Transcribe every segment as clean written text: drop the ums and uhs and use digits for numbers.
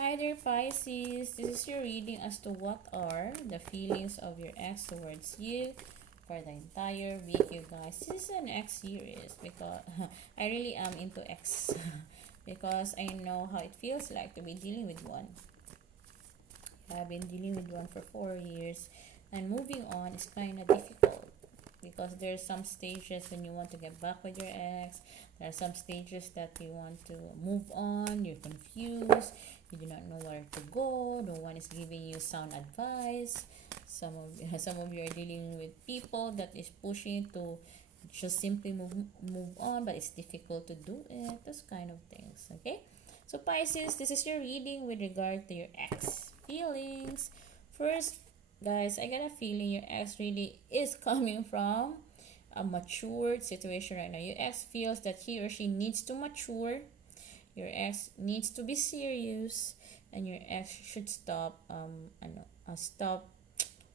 Hi there, Pisces. This is your reading as to what are the feelings of your ex towards you for the entire week, you guys. This is an ex series because I really am into ex because I know how it feels like to be dealing with one. I've been dealing with one for 4 years, and moving on is kind of difficult because there's some stages when you want to get back with your ex. There are some stages that you want to move on, you're confused, you do not know where to go, no one is giving you sound advice. Some of you are dealing with people that is pushing to just simply move on, but it's difficult to do it, those kind of things. Okay, so Pisces, this is your reading with regard to your ex feelings. First, guys, I got a feeling your ex really is coming from a matured situation right now. Your ex feels that he or she needs to mature. Your ex needs to be serious, and your ex should stop stop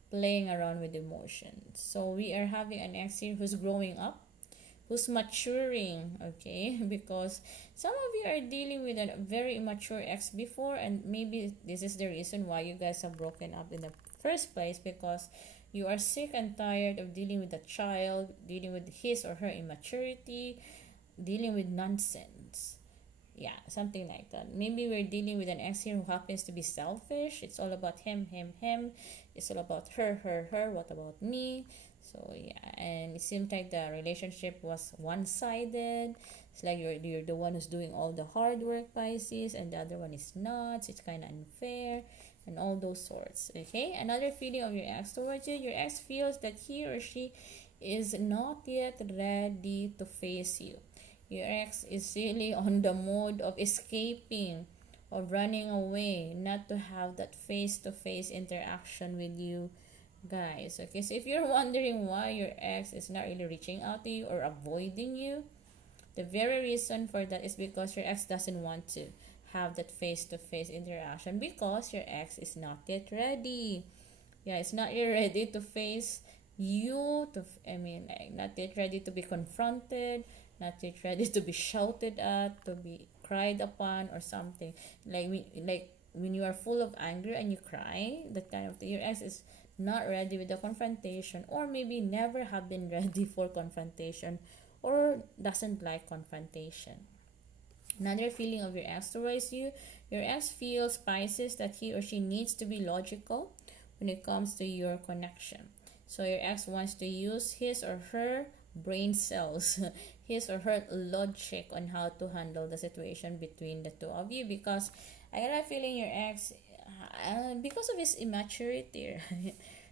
playing around with emotions. So we are having an ex here who's growing up, who's maturing, okay? Because some of you are dealing with a very immature ex before, and maybe this is the reason why you guys have broken up in the first place, because you are sick and tired of dealing with a child, dealing with his or her immaturity, dealing with nonsense. Yeah, something like that. Maybe we're dealing with an ex here who happens to be selfish. It's all about him, him, him. It's all about her, her, her. What about me? So yeah, and it seemed like the relationship was one-sided. It's like you're the one who's doing all the hard work, Pisces, and the other one is not. So it's kind of unfair, and all those sorts. Okay, another feeling of your ex towards you. Your ex feels that he or she is not yet ready to face you. Your ex is really on the mode of escaping or running away, not to have that face-to-face interaction with you guys. Okay, so if you're wondering why your ex is not really reaching out to you or avoiding you, the very reason for that is because your ex doesn't want to have that face-to-face interaction, because your ex is not yet ready. Yeah, it's not yet ready to face you, like not yet ready to be confronted, not yet ready to be shouted at, to be cried upon or something. Like when you are full of anger and you cry, that kind of thing, your ex is not ready with the confrontation, or maybe never have been ready for confrontation, or doesn't like confrontation. Another feeling of your ex towards you, your ex feels, Pisces, that he or she needs to be logical when it comes to your connection. So your ex wants to use his or her brain cells, his or her logic on how to handle the situation between the two of you, because I got a feeling your ex, because of his immaturity,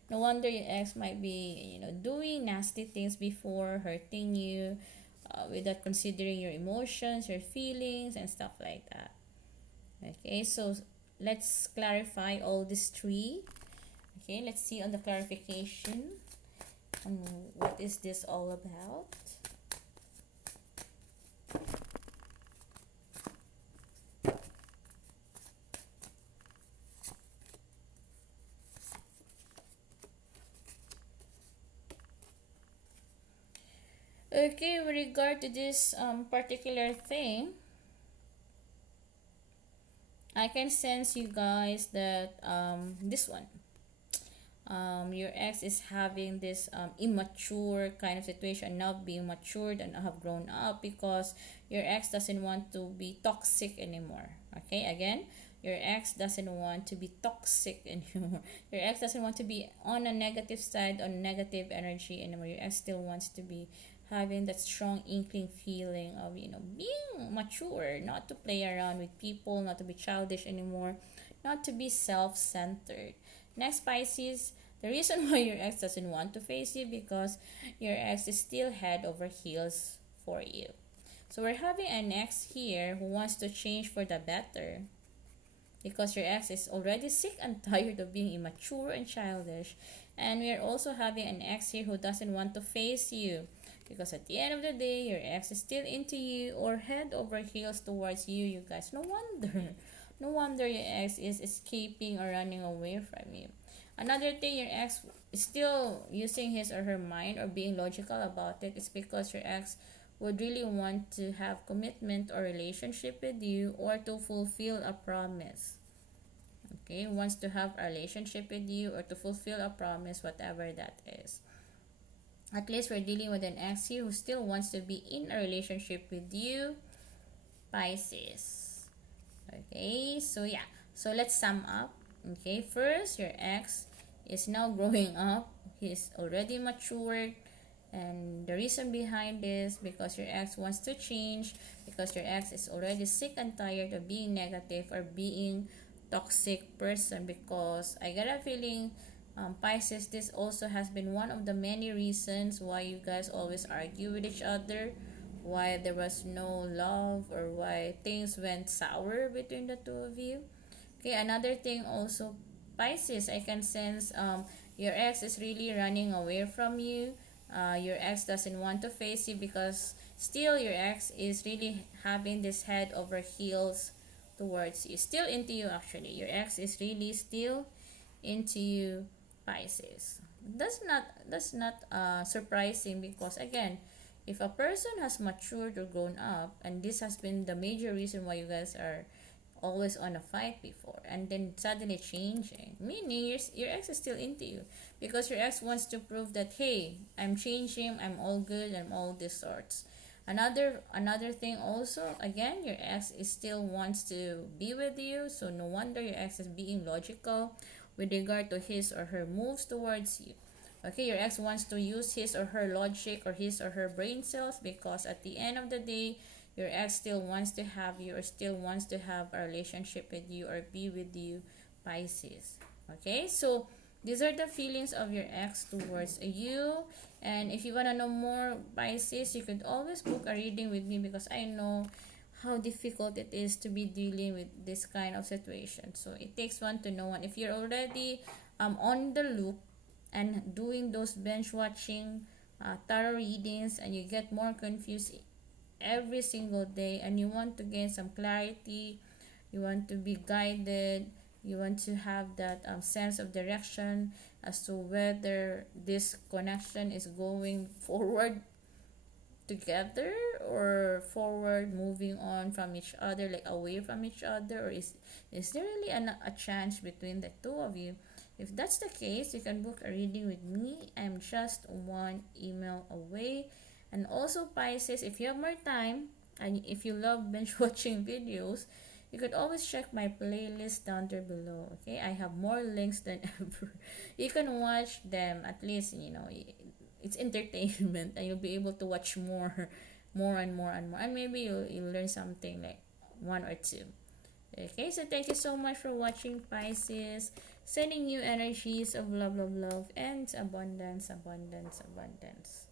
no wonder your ex might be, doing nasty things before, hurting you, without considering your emotions, your feelings, and stuff like that. Okay, so let's clarify all these three. Okay, let's see on the clarification on what is this all about. Okay, with regard to this particular thing, I can sense you guys that this one, your ex is having this immature kind of situation, now being matured and have grown up, because your ex doesn't want to be toxic anymore. Okay, again, your ex doesn't want to be toxic anymore. Your ex doesn't want to be on a negative side, on negative energy anymore. Your ex still wants to be having that strong inkling feeling of being mature, not to play around with people, not to be childish anymore, not to be self-centered. Next, Pisces, the reason why your ex doesn't want to face you, because your ex is still head over heels for you. So we're having an ex here who wants to change for the better, because your ex is already sick and tired of being immature and childish. And we are also having an ex here who doesn't want to face you, because at the end of the day, your ex is still into you or head over heels towards you, you guys. No wonder your ex is escaping or running away from you. Another thing, your ex is still using his or her mind or being logical about it. It's because your ex would really want to have commitment or relationship with you, or to fulfill a promise. okay, wants to have a relationship with you or to fulfill a promise, whatever that is. At least we're dealing with an ex here who still wants to be in a relationship with you, Pisces. Okay, so yeah, so let's sum up. Okay, first, your ex is now growing up. He's already matured, and the reason behind this, because your ex wants to change, because your ex is already sick and tired of being negative or being toxic person. Because I got a feeling, Pisces, this also has been one of the many reasons why you guys always argue with each other, why there was no love, or why things went sour between the two of you. Okay, another thing also, Pisces, I can sense your ex is really running away from you. Your ex doesn't want to face you because still your ex is really having this head over heels towards you. Still into you actually. Your ex is really still into you, Pisces. That's not surprising, because again, if a person has matured or grown up, and this has been the major reason why you guys are always on a fight before, and then suddenly changing, meaning your ex is still into you, because your ex wants to prove that, hey, I'm changing, I'm all good, I'm all this sorts. Another thing also, again, your ex is still wants to be with you, so no wonder your ex is being logical with regard to his or her moves towards you. Okay, your ex wants to use his or her logic or his or her brain cells, because at the end of the day, your ex still wants to have you or still wants to have a relationship with you or be with you, Pisces. Okay, so these are the feelings of your ex towards you. And if you want to know more, Pisces, you could always book a reading with me, because I know how difficult it is to be dealing with this kind of situation. So it takes one to know one. If you're already on the loop and doing those bench watching tarot readings, and you get more confused every single day, and you want to gain some clarity, you want to be guided, you want to have that sense of direction as to whether this connection is going forward together or forward moving on from each other, like away from each other, or is there really a chance between the two of you? If that's the case, you can book a reading with me. I'm just one email away. And also, Pisces, if you have more time and if you love binge watching videos, you could always check my playlist down there below. Okay, I have more links than ever. You can watch them, at least, it's entertainment, and you'll be able to watch more, more and more and more, and maybe you'll learn something like one or two. Okay, so thank you so much for watching, Pisces. Sending you energies of love, love, love, and abundance, abundance, abundance.